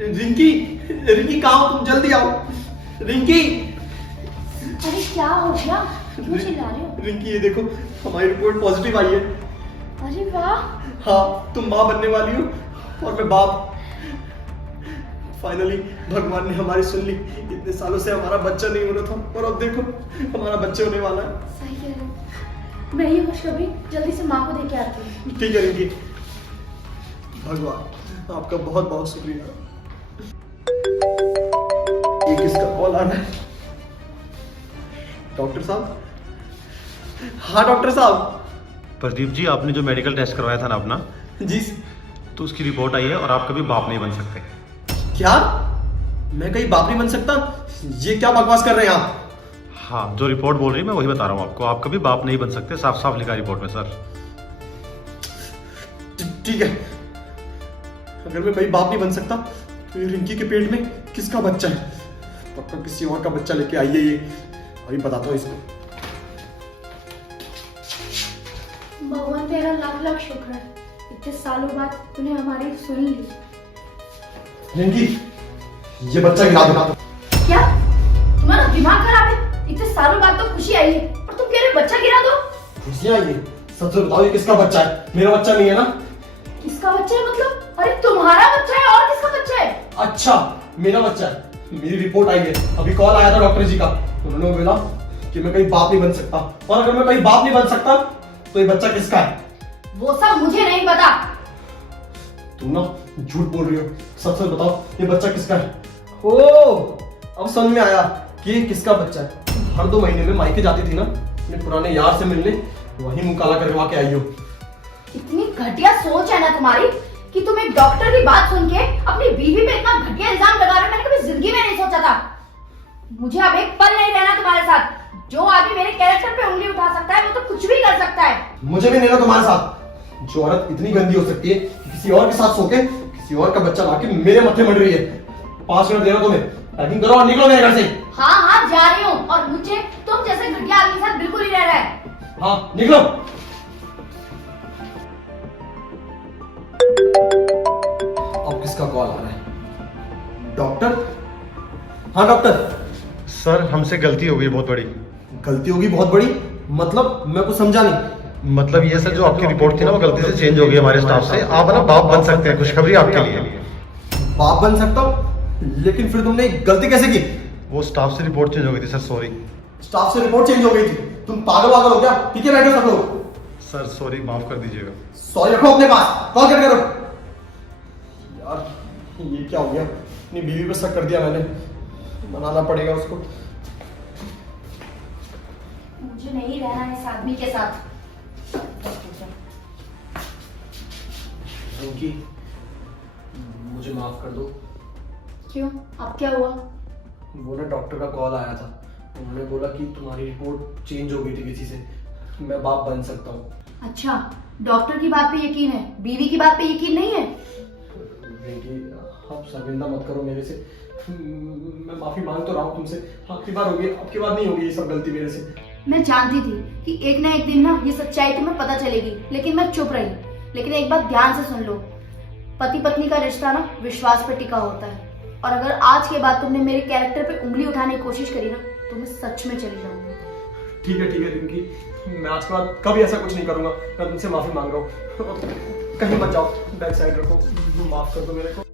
रिंकी, रिंकी कहाँ हो तुम? जल्दी आओ रिंकी। अरे क्या हो गया, क्यों चिल्ला रहे हो? रिंकी ये देखो, हमारी रिपोर्ट पॉजिटिव आई है। अरे वाह। हाँ, तुम माँ बनने वाली हो और मैं बाप। फाइनली भगवान ने हमारी सुन ली। इतने सालों से हमारा बच्चा नहीं हो रहा था और अब देखो हमारा बच्चा होने वाला है। सही कह रहे हो। मैं ये खुशखबरी जल्दी से माँ को देके आती हूँ। ठीक है रिंकी। भगवान आपका बहुत बहुत शुक्रिया। ये किसका कॉल आ रहा है? डॉक्टर साहब? हाँ डॉक्टर साहब। प्रदीप जी, आपने जो मेडिकल टेस्ट करवाया था ना अपना, जी। तो उसकी रिपोर्ट आई है और आप कभी बाप नहीं बन सकते। क्या? मैं कहीं बाप नहीं बन सकता? ये क्या बकवास कर रहे हैं आप? हाँ, जो रिपोर्ट बोल रही है मैं वही बता रहा हूँ आपको। आप कभी बाप नहीं बन सकते, साफ साफ लिखा रिपोर्ट में सर। ठीक है, अगर मैं कहीं बाप नहीं बन सकता तो ये रिंकी के पेट में किसका बच्चा है? पक्का किसी और का बच्चा लेके आइए। ये अभी बताता हूँ इसको। भगवान तेरा लाख लाख शुक्र है, इतने सालों बाद तूने हमारी सुन ली। रिंकी, ये बच्चा गिरा दो। क्या तुम्हारा दिमाग खराब है? इतने सालों बाद तो खुशी आई है और तुम कह रहे हो बच्चा गिरा दो? खुशियाँ आई है? सच बताओ ये किसका बच्चा है? मेरा बच्चा नहीं है ना? किसका बच्चा है मतलब? अरे तुम्हारा बच्चा है, और किसका बच्चा है? अच्छा, मेरा बच्चा है। मेरी रिपोर्ट आई है, अभी कॉल आया था डॉक्टर जी का। उन्होंने बोला कि मैं कहीं बाप नहीं बन सकता, और अगर मैं कहीं बाप नहीं बन सकता तो ये बच्चा किसका है? वो सब मुझे नहीं पता। तुम ना झूठ बोल रही हो। सच सच बताओ ये बच्चा किसका है? ओ, अब समझ में आया कि ये किसका बच्चा है। हर 2 महीने में मायके जाती थी ना अपने पुराने यार से मिलने, वही मुंह काला करवा के आई हो। इतनी घटिया सोच है ना तुम्हारी कि तुम एक डॉक्टर की बात सुन के अपनी बीवी पे इतना घटिया इल्जाम लगा रहे हो। मैंने कभी जिंदगी में नहीं सोचा था। मुझे अब एक पल नहीं रहना तुम्हारे साथ। जो आदमी मेरे कैरेक्टर पे उंगली उठा सकता है वो तो कुछ भी कर सकता है। मुझे भी नहीं ना तुम्हारे साथ। जो औरत इतनी गंदी हो सकती है कि किसी और के साथ सो के किसी और का बच्चा लाके मेरे मत्थे मर रही है। 5 मिनट दे रहा तुम्हें, पैकिंग करो और निकलो मेरे घर से। हाँ हाँ जा रही हूँ, और मुझे तुम जैसे घटिया आदमी के साथ बिल्कुल ही रहना है। हाँ निकलो। अब किसका कॉल आ रहा है? डॉक्टर? हाँ डॉक्टर। सर, हमसे गलती हो गई बहुत बड़ी। गलती होगी बहुत बड़ी? मतलब मैं कुछ समझा नहीं। मतलब ये सर, जो आपकी रिपोर्ट थी ना वो गलती से चेंज हो गई हमारे स्टाफ से। आप ना बाप बन सकते हैं, खुशखबरी आपके लिए। बाप बन सकता हूँ? लेकिन फिर तुमने गलती कैसे की? वो स्टाफ से रिपोर्ट चेंज हो गई थी सर, सॉरी। स्टाफ से रिपोर्ट चेंज हो गई थी? तुम पागल वागल हो क्या? ठीक है बैठो सब लोग। सर सॉरी, माफ कर दीजिएगा। सॉरी रखो अपने पास, कॉल करके रखो। यार ये क्या हो गया? अपनी बीवी पे शक कर दिया मैंने। मनाना पड़ेगा उसको। मुझे नहीं रहना इस आदमी के साथ। रिंकी, मुझे माफ कर दो। क्यों, अब क्या हुआ? वो ना डॉक्टर का कॉल आया था। उन्होंने बोला कि तुम्हारी रिपोर्ट चेंज हो गई थी किसी से, मैं बाप बन सकता हूँ। अच्छा, डॉक्टर की बात पे यकीन है, बीवी की बात पे यकीन नहीं है? रिंकी, आप शर्मिंदा मत करो मेरे से। मैं माफी मांग तो रहा हूँ तुमसे। आखिरी बार होगी, अब की बार नहीं होगी ये सब गलती मेरे से। मैं जानती थी कि एक ना एक दिन ना ये सच्चाई तुम्हें पता चलेगी, लेकिन मैं चुप रही। लेकिन एक बात ध्यान से सुन लो, पति पत्नी का रिश्ता ना विश्वास पर टिका होता है, और अगर आज के बाद तुमने मेरे कैरेक्टर पे उंगली उठाने की कोशिश करी ना तो मैं सच में चली जाऊंगी। ठीक है रिंकी, मैं आज के बाद कभी ऐसा कुछ नहीं करूंगा। मैं तुमसे माफी मांग रहा हूँ। कहीं मत जाओ, बैक साइड रखो। माफ कर दो मेरे को।